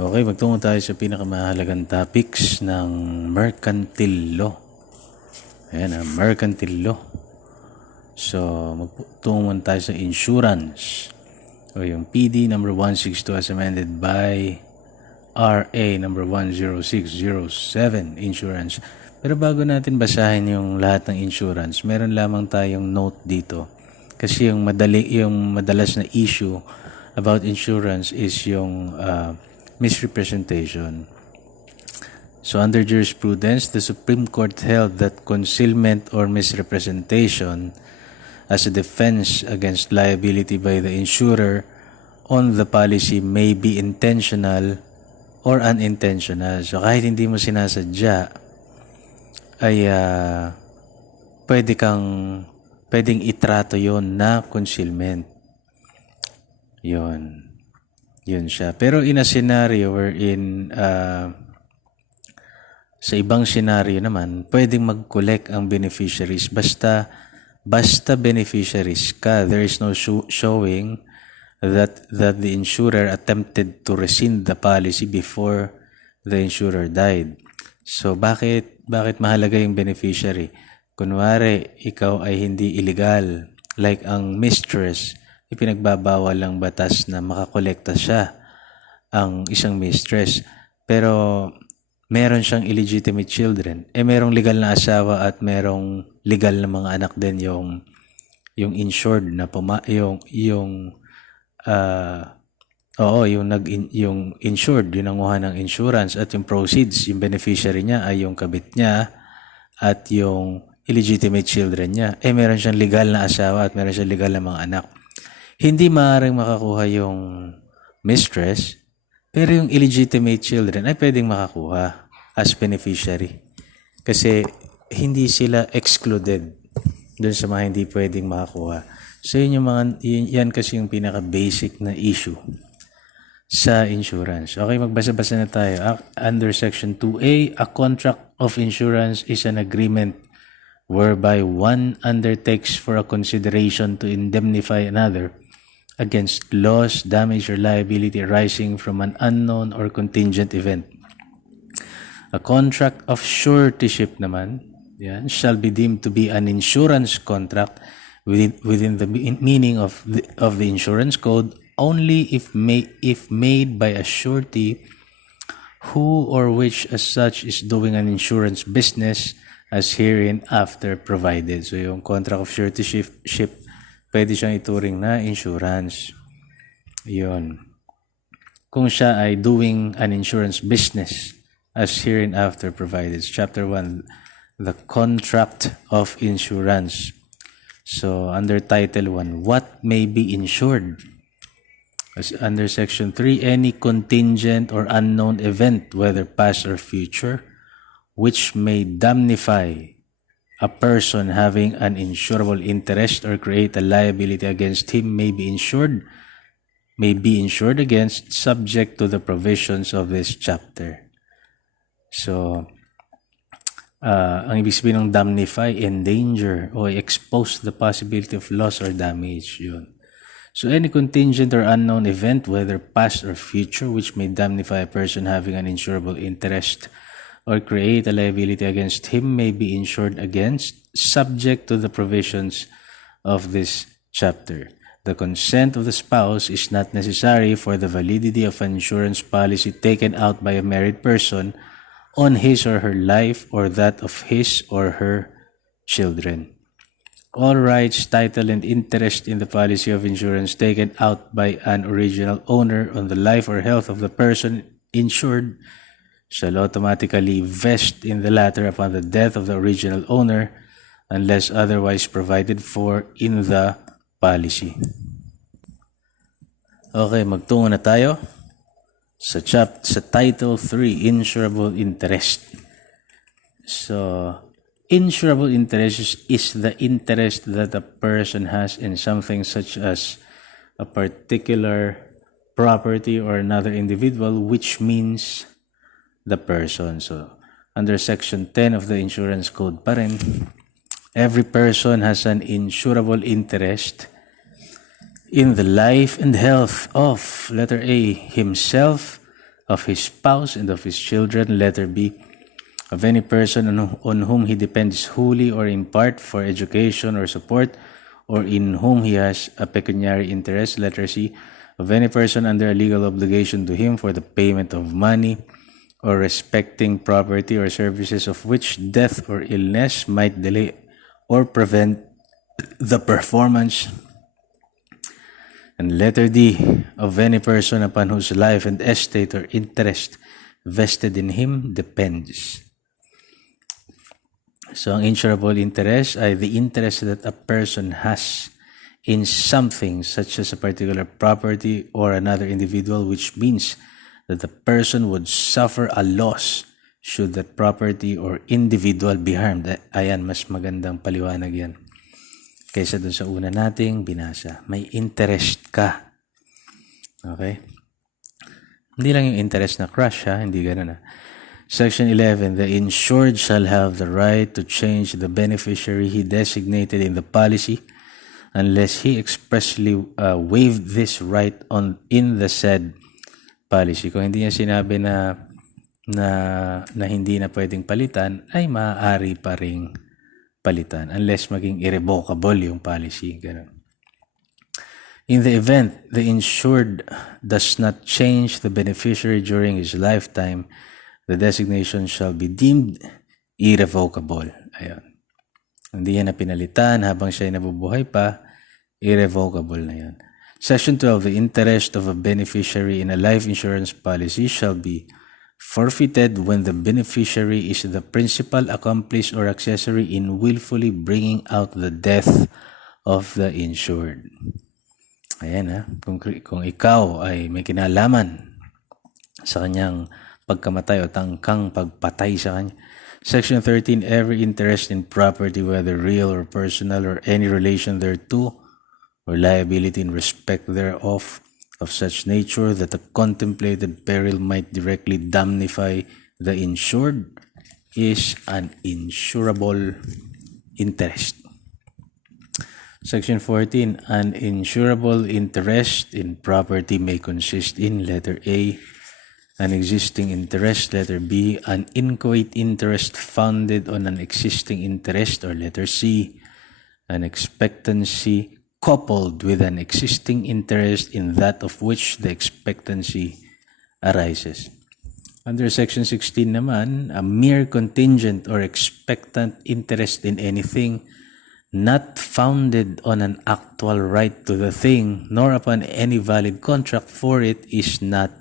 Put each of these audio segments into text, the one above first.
Okay, magtungo tayo sa pinakamahalagang topics ng Mercantile Law. Ayan, Mercantile Law. So, magtungo tayo sa insurance. O yung PD number 162 as amended by RA number 10607, insurance. Pero bago natin basahin yung lahat ng insurance, meron lamang tayong note dito. Kasi yung madalas na issue about insurance is yung misrepresentation. So under jurisprudence, the Supreme Court held that concealment or misrepresentation as a defense against liability by the insurer on the policy may be intentional or unintentional. So kahit hindi mo sinasadya, ay pwedeng itrato yon na concealment. Yun siya. Pero in a scenario wherein sa ibang scenario naman, pwedeng mag-collect ang beneficiaries basta beneficiaries ka. There is no showing that the insurer attempted to rescind the policy before the insurer died. So bakit mahalaga yung beneficiary? Kunwari, ikaw ay hindi illegal. Like ang mistress, ipinagbabawal lang batas na makakolekta siya, ang isang mistress. Pero meron siyang illegitimate children. Merong legal na asawa at merong legal na mga anak din yung insured na yung insured, yung nanguha ng insurance, at yung proceeds, yung beneficiary niya ay yung kabit niya at yung illegitimate children niya. Meron siyang legal na asawa at meron siyang legal na mga anak. Hindi maaaring makakuha yung mistress, pero yung illegitimate children ay pwedeng makakuha as beneficiary. Kasi hindi sila excluded dun sa mga hindi pwedeng makakuha. So yan kasi yung pinaka-basic na issue sa insurance. Okay, magbasa-basa na tayo. Under Section 2A, a contract of insurance is an agreement whereby one undertakes for a consideration to indemnify another against loss, damage, or liability arising from an unknown or contingent event. A contract of suretyship naman, shall be deemed to be an insurance contract within the meaning of the insurance code only if made by a surety who or which as such is doing an insurance business as hereinafter provided. So yung contract of suretyship, pwede siyang ituring na insurance. Yun. Kung siya ay doing an insurance business as hereinafter provided. Chapter 1, the contract of insurance. So under Title 1, what may be insured? As under Section 3, any contingent or unknown event, whether past or future, which may damnify a person having an insurable interest or create a liability against him may be insured against, subject to the provisions of this chapter. So, ang ibig sabihin ng damnify, endanger, or expose the possibility of loss or damage. Yun. So, any contingent or unknown event, whether past or future, which may damnify a person having an insurable interest or create a liability against him may be insured against, subject to the provisions of this chapter. The consent of the spouse is not necessary for the validity of an insurance policy taken out by a married person on his or her life or that of his or her children. All rights, title, and interest in the policy of insurance taken out by an original owner on the life or health of the person insured shall automatically vest in the latter upon the death of the original owner unless otherwise provided for in the policy. Okay, magtungo na tayo sa Title 3, Insurable Interest. So, insurable interest is the interest that a person has in something such as a particular property or another individual, which means the person. So, under Section 10 of the Insurance Code pa rin, every person has an insurable interest in the life and health of, letter A, himself, of his spouse and of his children. Letter B, of any person on whom he depends wholly or in part for education or support, or in whom he has a pecuniary interest. Letter C, of any person under a legal obligation to him for the payment of money or respecting property or services of which death or illness might delay or prevent the performance. And letter D, of any person upon whose life and estate or interest vested in him depends. So, ang insurable interest ay the interest that a person has in something such as a particular property or another individual, which means that the person would suffer a loss should that property or individual be harmed. Ayan, mas magandang paliwanag yan kaysa dun sa una nating binasa. May interest ka. Okay? Hindi lang yung interest na crush, ha? Hindi ganun, ha? Section 11, the insured shall have the right to change the beneficiary he designated in the policy unless he expressly waived this right in the said policy. Kung hindi niya sinabi na hindi na pwedeng palitan, ay maaari pa ring palitan unless maging irrevocable yung policy. Ganun. In the event the insured does not change the beneficiary during his lifetime, the designation shall be deemed irrevocable. Ayan. Hindi yan na pinalitan habang siya ay nabubuhay pa, irrevocable na yan. Section 12, the interest of a beneficiary in a life insurance policy shall be forfeited when the beneficiary is the principal, accomplice, or accessory in willfully bringing out the death of the insured. Ayan, ha. Kung ikaw ay may kinalaman sa kanyang pagkamatay o tangkang pagpatay sa kanya. Section 13, every interest in property, whether real or personal, or any relation thereto, or liability in respect thereof, of such nature that the contemplated peril might directly damnify the insured, is an insurable interest. Section 14, an insurable interest in property may consist in letter A, an existing interest, letter B, an inchoate interest founded on an existing interest, or letter C, an expectancy coupled with an existing interest in that of which the expectancy arises. Under Section 16 naman, a mere contingent or expectant interest in anything not founded on an actual right to the thing, nor upon any valid contract for it, is not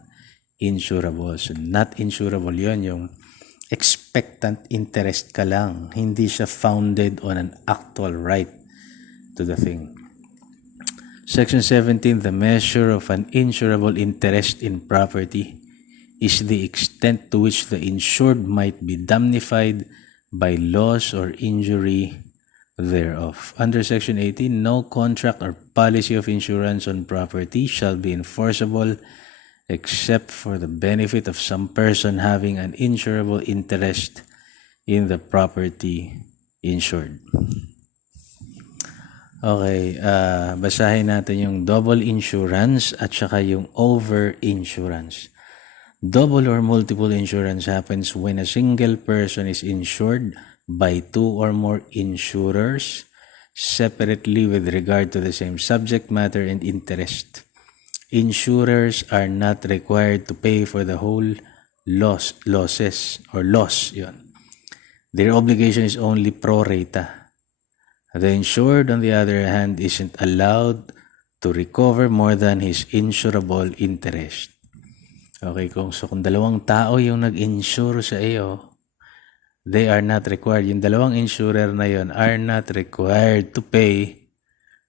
insurable. So, not insurable yon, yung expectant interest ka lang. Hindi siya founded on an actual right to the thing. Section 17, the measure of an insurable interest in property is the extent to which the insured might be damnified by loss or injury thereof. Under Section 18, no contract or policy of insurance on property shall be enforceable except for the benefit of some person having an insurable interest in the property insured. Okay, basahin natin yung double insurance at saka yung over insurance. Double or multiple insurance happens when a single person is insured by two or more insurers separately with regard to the same subject matter and interest. Insurers are not required to pay for the whole loss. Yun. Their obligation is only pro rata. The insured, on the other hand, isn't allowed to recover more than his insurable interest. Okay, kung dalawang tao yung nag-insure sa iyo, they are not required. Yung dalawang insurer na yun are not required to pay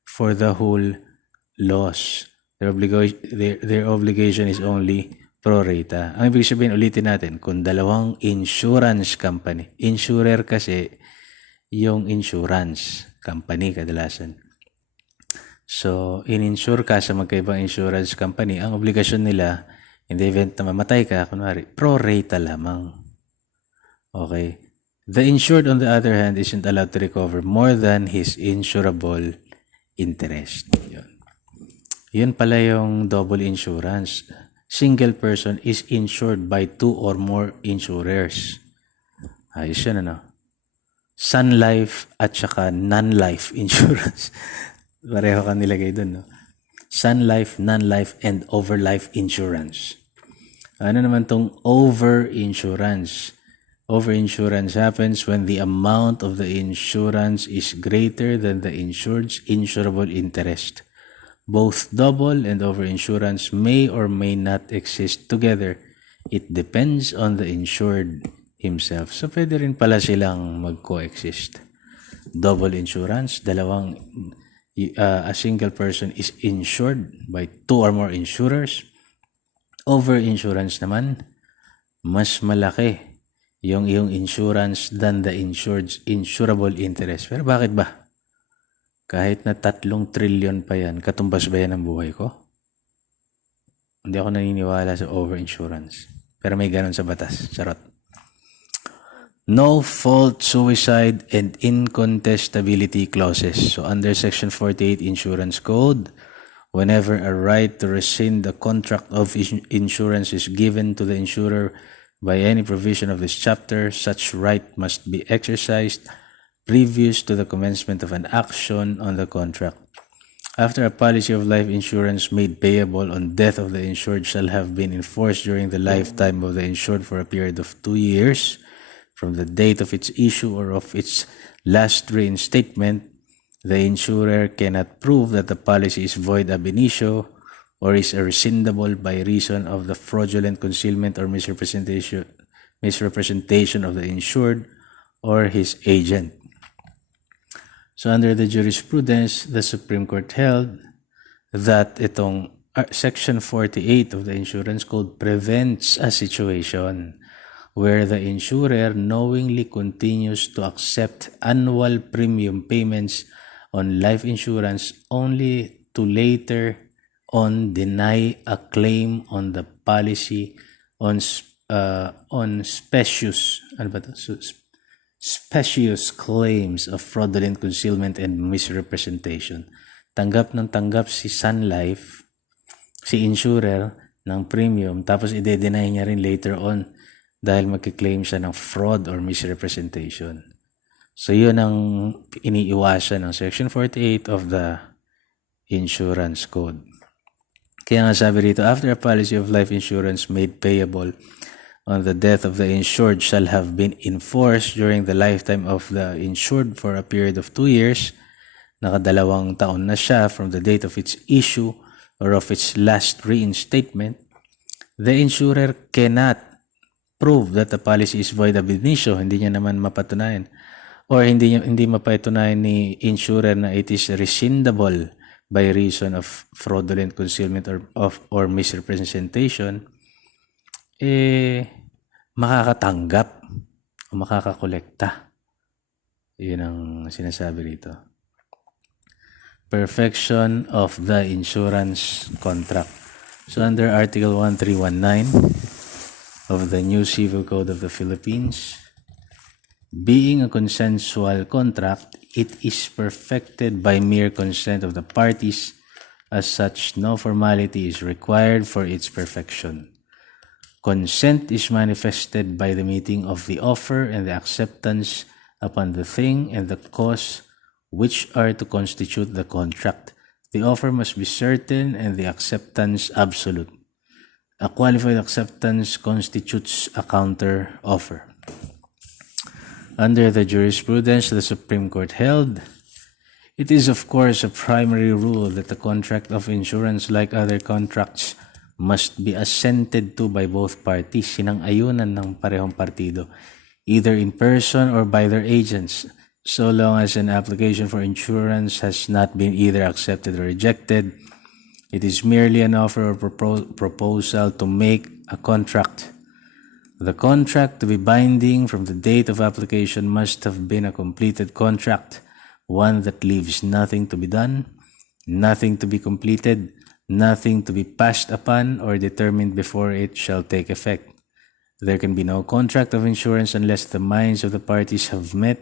for the whole loss. Their obligation is only pro rata. Ang ibig sabihin, ulitin natin, kung dalawang insurance company, insurer kasi yung insurance company kadalasan. So, in-insure ka sa magkaibang insurance company, ang obligasyon nila, in the event na mamatay ka, kunwari, pro rata lamang. Okay. The insured, on the other hand, isn't allowed to recover more than his insurable interest. Yun pala yung double insurance. single person is insured by two or more insurers. Ayos yan, ano? Sun Life at saka non-life insurance. Pareho ka nilagay dun, no? Sun Life, non-life, and over-life insurance. Ano naman tong over-insurance? Over-insurance happens when the amount of the insurance is greater than the insured's insurable interest. Both double and over-insurance may or may not exist together. It depends on the insured himself. So, pwede rin pala silang mag-coexist. Double insurance, a single person is insured by two or more insurers. Over-insurance naman, mas malaki yung iyong insurance than the insured's insurable interest. Pero bakit ba? Kahit na 3 trilyon pa yan, katumbas ba yan ang buhay ko? Hindi ako naniniwala sa over-insurance. Pero may ganun sa batas. Charot. No fault, suicide, and incontestability clauses. So under Section 48 Insurance Code, whenever a right to rescind the contract of insurance is given to the insurer by any provision of this chapter, such right must be exercised previous to the commencement of an action on the contract. After a policy of life insurance made payable on death of the insured shall have been enforced during the lifetime of the insured for a period of 2 years from the date of its issue or of its last reinstatement, the insurer cannot prove that the policy is void ab initio or is rescindable by reason of the fraudulent concealment or misrepresentation of the insured or his agent. So under the jurisprudence, the Supreme Court held that itong Section 48 of the Insurance Code prevents a situation where the insurer knowingly continues to accept annual premium payments on life insurance only to later on deny a claim on the policy on specious claims of fraudulent concealment and misrepresentation. Tanggap si Sun Life, si insurer ng premium, tapos ide-deny niya rin later on dahil magkiklaim siya ng fraud or misrepresentation. So yun ang iniiwasan ng Section 48 of the Insurance Code. Kaya nga sabi rito, after a policy of life insurance made payable on the death of the insured shall have been enforced during the lifetime of the insured for a period of 2 years, nakadalawang taon na siya from the date of its issue or of its last reinstatement, the insurer cannot prove that the policy is void ab initio, hindi niya naman mapatunayan, or hindi mapatunayan ni insurer na it is rescindable by reason of fraudulent concealment or misrepresentation, makakatanggap o makakakolekta. Yun ang sinasabi rito. Perfection of the insurance contract. So under Article 1319 of the New Civil Code of the Philippines, being a consensual contract, it is perfected by mere consent of the parties. As such, no formality is required for its perfection. Consent is manifested by the meeting of the offer and the acceptance upon the thing and the cause which are to constitute the contract. The offer must be certain and the acceptance absolute. A qualified acceptance constitutes a counter offer. Under the jurisprudence the Supreme Court held, it is of course a primary rule that the contract of insurance, like other contracts, must be assented to by both parties, sinang-ayunan ng parehong partido, either in person or by their agents, so long as an application for insurance has not been either accepted or rejected. It is merely an offer or proposal to make a contract. The contract to be binding from the date of application must have been a completed contract, one that leaves nothing to be done, nothing to be completed, nothing to be passed upon or determined before it shall take effect. There can be no contract of insurance unless the minds of the parties have met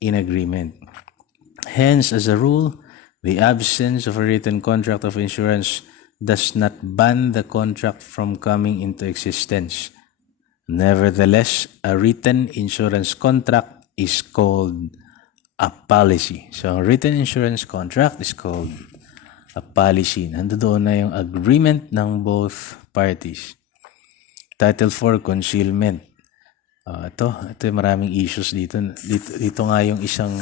in agreement. Hence, as a rule, the absence of a written contract of insurance does not ban the contract from coming into existence. Nevertheless, a written insurance contract is called a policy. So, a written insurance contract is called a policy. Nandoon na yung agreement ng both parties. Title 4, concealment. Ito yung maraming issues dito. Dito nga yung isang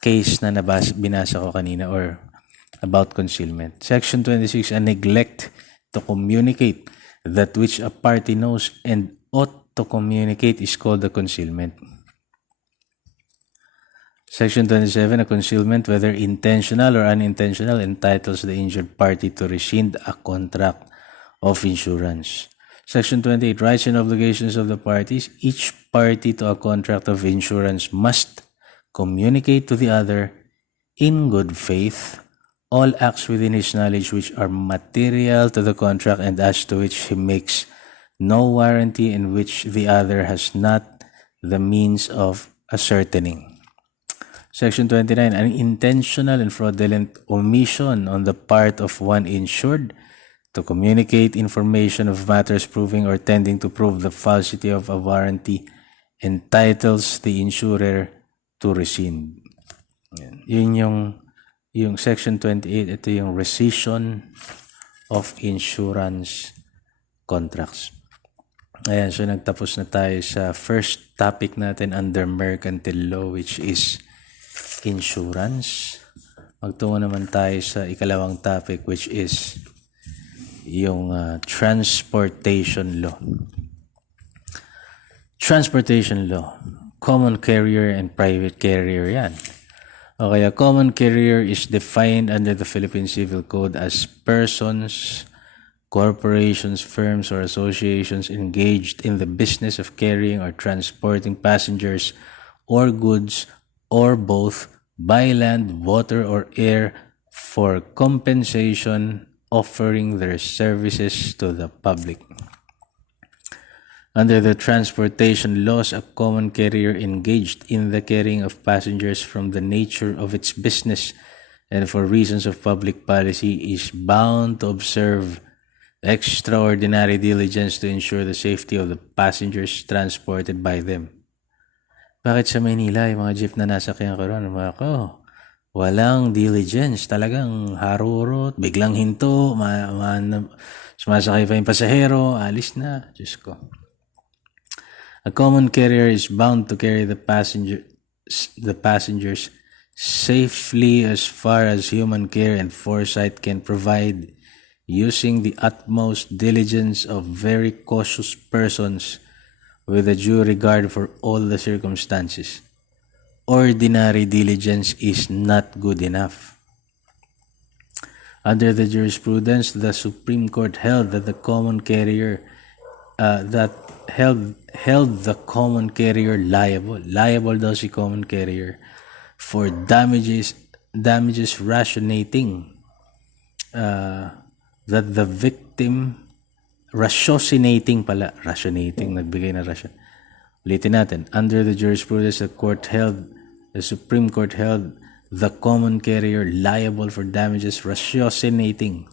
case na binasa ko kanina or about concealment. Section 26, a neglect to communicate that which a party knows and ought to communicate is called a concealment. Section 27, a concealment, whether intentional or unintentional, entitles the injured party to rescind a contract of insurance. Section 28, rights and obligations of the parties. Each party to a contract of insurance must communicate to the other in good faith all acts within his knowledge which are material to the contract and as to which he makes no warranty and which the other has not the means of ascertaining. Section 29, an intentional and fraudulent omission on the part of one insured to communicate information of matters proving or tending to prove the falsity of a warranty entitles the insurer to rescind. Yun yung Section 28, ito yung rescission of insurance contracts. Ayan, so nagtapos na tayo sa first topic natin under Mercantile Law, which is insurance. Magtungo naman tayo sa ikalawang topic, which is yung transportation law. Transportation law. Common carrier and private carrier yan. Okay, a common carrier is defined under the Philippine Civil Code as persons, corporations, firms, or associations engaged in the business of carrying or transporting passengers or goods or both by land, water, or air for compensation, offering their services to the public. Under the transportation laws, a common carrier engaged in the carrying of passengers from the nature of its business and for reasons of public policy is bound to observe extraordinary diligence to ensure the safety of the passengers transported by them. Bakit sa Maynila, yung mga jeep na nasakyan ko ron, walang diligence, talagang harurot, biglang hinto, sumasakay pa yung pasahero, alis na, Diyos ko. A common carrier is bound to carry the passengers safely as far as human care and foresight can provide, using the utmost diligence of very cautious persons with a due regard for all the circumstances. Ordinary diligence is not good enough. Under the jurisprudence, the Supreme Court held that the common carrier held the common carrier liable daw si common carrier for damages rationating that the victim nagbigay na ration. Ulitin natin, under the jurisprudence, the Supreme Court held the common carrier liable for damages rationating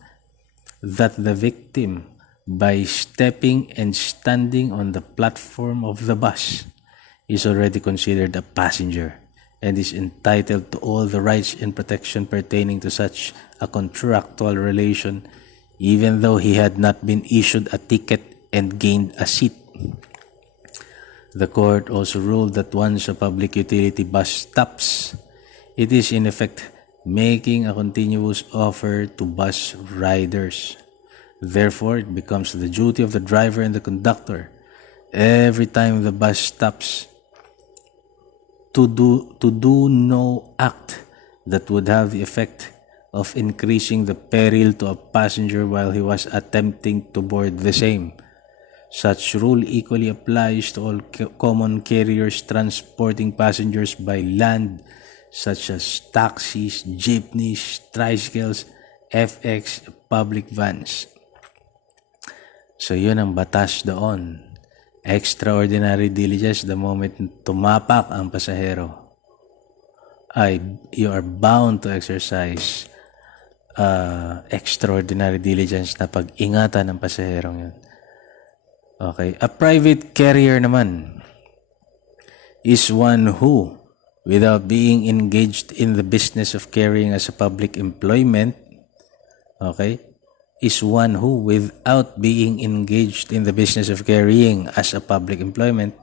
that the victim, by stepping and standing on the platform of the bus, is already considered a passenger and is entitled to all the rights and protection pertaining to such a contractual relation, even though he had not been issued a ticket and gained a seat. The court also ruled that once a public utility bus stops, it is in effect making a continuous offer to bus riders. Therefore, it becomes the duty of the driver and the conductor, every time the bus stops, to do no act that would have the effect of increasing the peril to a passenger while he was attempting to board the same. Such rule equally applies to all common carriers transporting passengers by land, such as taxis, jeepneys, tricycles, FX, public vans. So yun ang batas doon. Extraordinary diligence, the moment tumapak ang pasahero, you are bound to exercise extraordinary diligence na pag-ingatan ng pasaherong yun. Okay. A private carrier naman is one who, without being engaged in the business of carrying as a public employment, okay, is one who, without being engaged in the business of carrying as a public employment,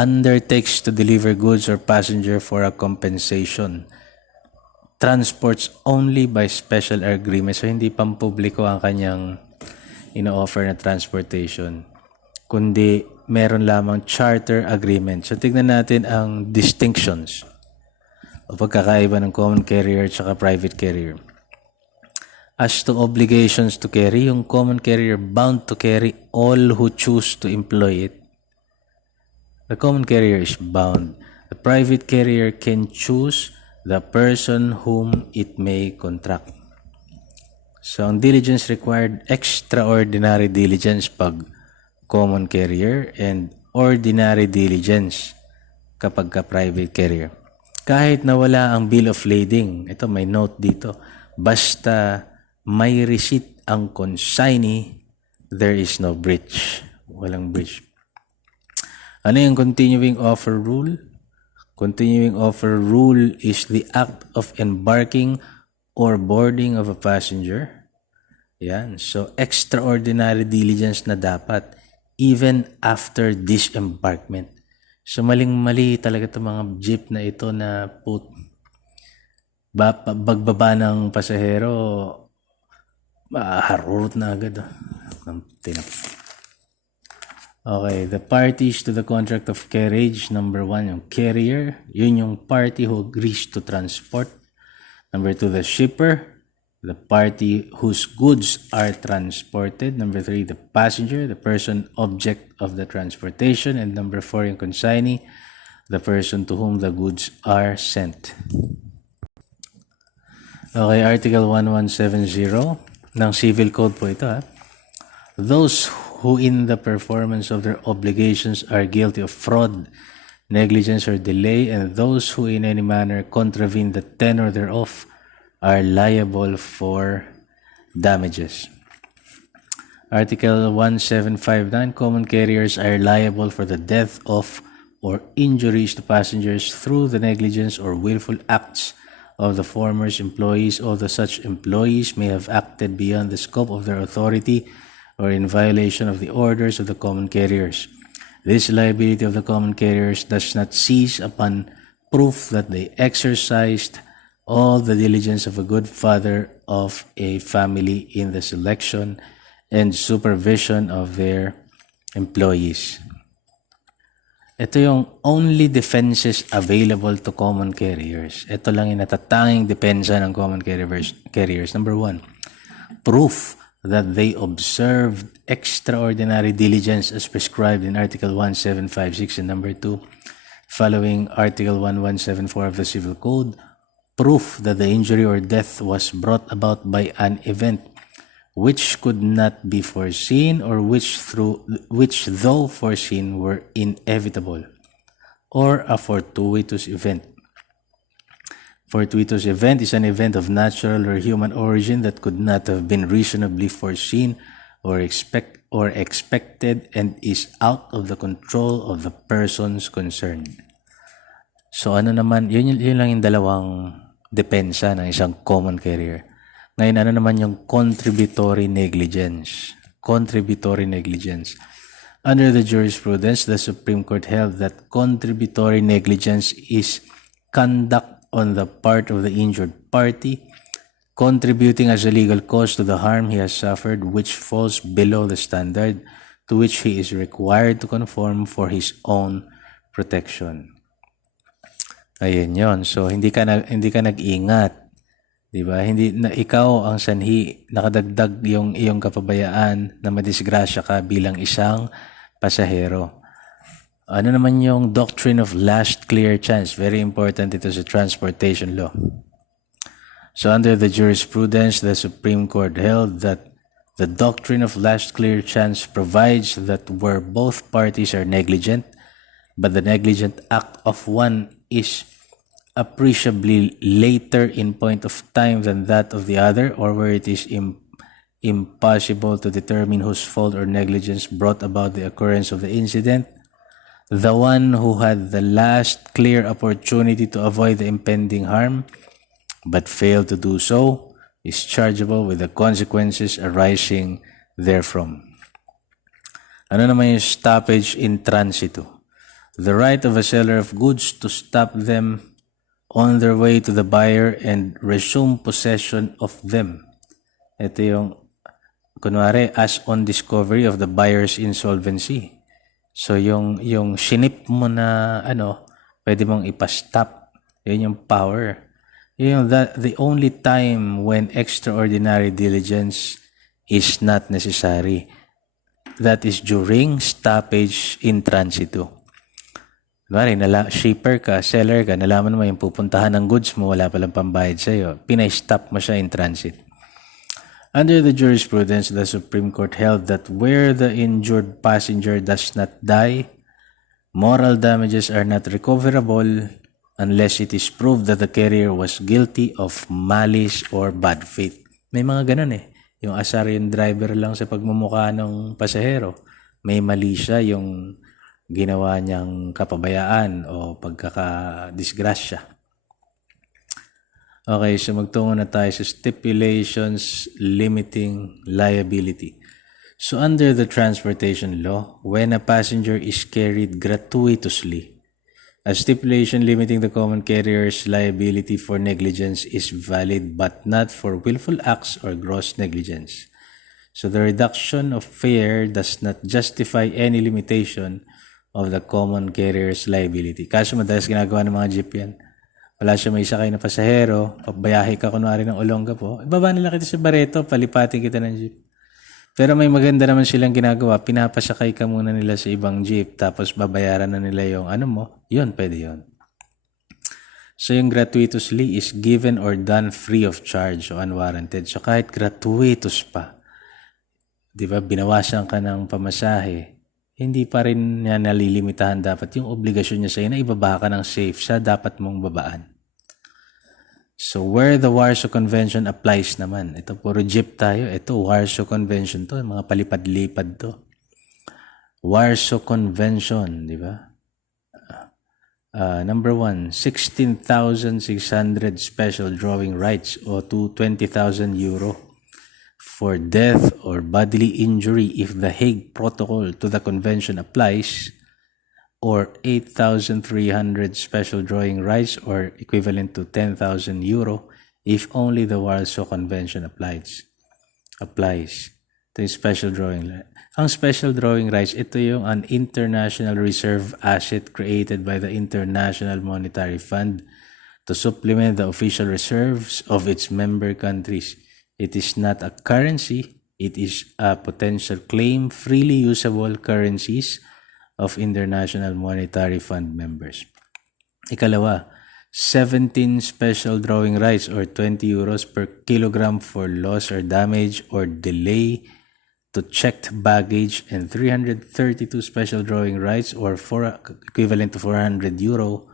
undertakes to deliver goods or passenger for a compensation, transports only by special agreement. So, hindi pampubliko ang kanyang ino-offer na transportation, kundi meron lamang charter agreement. So, tignan natin ang distinctions o pagkakaiba ng common carrier at saka private carrier. As to obligations to carry, yung common carrier bound to carry all who choose to employ it. The common carrier is bound. The private carrier can choose the person whom it may contract. So, ang diligence required, extraordinary diligence pag common carrier and ordinary diligence kapag ka private carrier. Kahit na wala ang bill of lading, ito may note dito, basta may receipt ang consignee, there is no breach. Walang breach. Ano yung continuing offer rule? Continuing offer rule is the act of embarking or boarding of a passenger. Yan. So, extraordinary diligence na dapat even after disembarkment. So, maling-mali talaga itong mga jeep na ito na bagbaba ng pasahero, harurot na agad. Okay, the parties to the contract of carriage, number 1, yung carrier, yun yung party who agrees to transport. Number 2, the shipper, the party whose goods are transported. Number 3, the passenger, the person object of the transportation. And number 4, yung consignee, the person to whom the goods are sent. Okay, Article 1170 ng Civil Code po ito. Those who in the performance of their obligations are guilty of fraud, negligence, or delay, and those who in any manner contravene the tenor thereof are liable for damages. Article 1759, common carriers are liable for the death of or injuries to passengers through the negligence or willful acts of the former's employees, although such employees may have acted beyond the scope of their authority or in violation of the orders of the common carriers. This liability of the common carriers does not cease upon proof that they exercised all the diligence of a good father of a family in the selection and supervision of their employees. Ito yung only defenses available to common carriers. Ito lang yung natatanging depensa ng common carriers. Number 1, proof that they observed extraordinary diligence as prescribed in Article 1756, and number 2, following Article 1174 of the Civil Code, proof that the injury or death was brought about by an event which could not be foreseen or which though foreseen were inevitable, or a fortuitous event. Fortuitous event is an event of natural or human origin that could not have been reasonably foreseen or expected and is out of the control of the persons concerned. So ano naman, yun lang yung dalawang depensa ng isang common carrier. Ngayon, ano naman yung contributory negligence? Contributory negligence. Under the jurisprudence, the Supreme Court held that contributory negligence is conduct on the part of the injured party, contributing as a legal cause to the harm he has suffered, which falls below the standard to which he is required to conform for his own protection. Ayun yon. So, hindi ka nag-ingat. Diba? Hindi na ikaw ang sanhi, nakadagdag yung iyong kapabayaan na madisgrasya ka bilang isang pasahero. Ano naman yung doctrine of last clear chance? Very important ito sa transportation law. So under the jurisprudence, the Supreme Court held that the doctrine of last clear chance provides that where both parties are negligent, but the negligent act of one is appreciably later in point of time than that of the other, or where it is impossible to determine whose fault or negligence brought about the occurrence of the incident, the one who had the last clear opportunity to avoid the impending harm but failed to do so is chargeable with the consequences arising therefrom. Ano naman yung stoppage in transito? The right of a seller of goods to stop them on their way to the buyer and resume possession of them. Ito yung, kunwari, as on discovery of the buyer's insolvency. So, yung shinip mo na, pwede mong ipastop. Yun yung power. Yun yung the only time when extraordinary diligence is not necessary. That is during stoppage in transito. Kunwari, shipper ka, seller ka, nalaman mo yung pupuntahan ng goods mo, wala palang pambayad sa'yo. Pinay-stop mo siya in transit. Under the jurisprudence, the Supreme Court held that where the injured passenger does not die, moral damages are not recoverable unless it is proved that the carrier was guilty of malice or bad faith. May mga ganun eh. Yung asar yung driver lang sa pagmumukha ng pasahero. May mali siya yung ginawa niyang kapabayaan o pagkakadisgrasya. Okay, so magtungo na tayo sa stipulations limiting liability. So under the transportation law, when a passenger is carried gratuitously, a stipulation limiting the common carrier's liability for negligence is valid but not for willful acts or gross negligence. So the reduction of fare does not justify any limitation of the common carrier's liability. Kaso madalas ginagawa ng mga jeep yan. Wala siya may sakay na pasahero, pabayahe ka kunwari ng Olongapo, ibaba nila kita sa Barreto, palipatin kita ng jeep. Pero may maganda naman silang ginagawa, pinapasakay ka muna nila sa ibang jeep, tapos babayaran na nila yung yun, pwede yun. So yung gratuitously is given or done free of charge o unwarranted. So kahit gratuitous pa, di ba, binawasan ka ng pamasahe, hindi pa rin niya nalilimitahan dapat yung obligasyon niya sa'yo na ibaba ka ng safe siya, dapat mong babaan. So where the Warsaw Convention applies naman, ito puro jeep tayo, ito Warsaw Convention to, mga palipad-lipad to. Warsaw Convention, di ba? Number 1, 16,600 special drawing rights o to 20,000 euro. For death or bodily injury if the Hague Protocol to the Convention applies, or 8,300 special drawing rights or equivalent to 10,000 euro if only the Warsaw Convention applies. Ito yung special drawing rights. Ang special drawing rights, ito yung an international reserve asset created by the International Monetary Fund to supplement the official reserves of its member countries. It is not a currency, it is a potential claim freely usable currencies of International Monetary Fund members. Ikalawa, 17 special drawing rights or 20 euros per kilogram for loss or damage or delay to checked baggage, and 332 special drawing rights or equivalent to 400 euro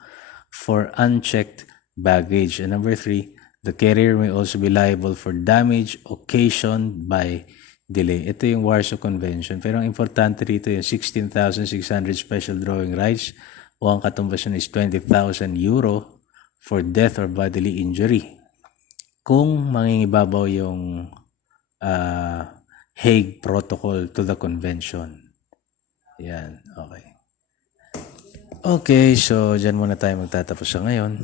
for unchecked baggage. And number 3, the carrier may also be liable for damage occasioned by delay. Ito yung Warsaw Convention. Pero ang importante rito yung 16,600 special drawing rights o ang katumbas is 20,000 euro for death or bodily injury. Kung mangingibabaw yung Hague Protocol to the Convention. Yan, okay. Okay, so dyan muna tayo magtatapos sa ngayon.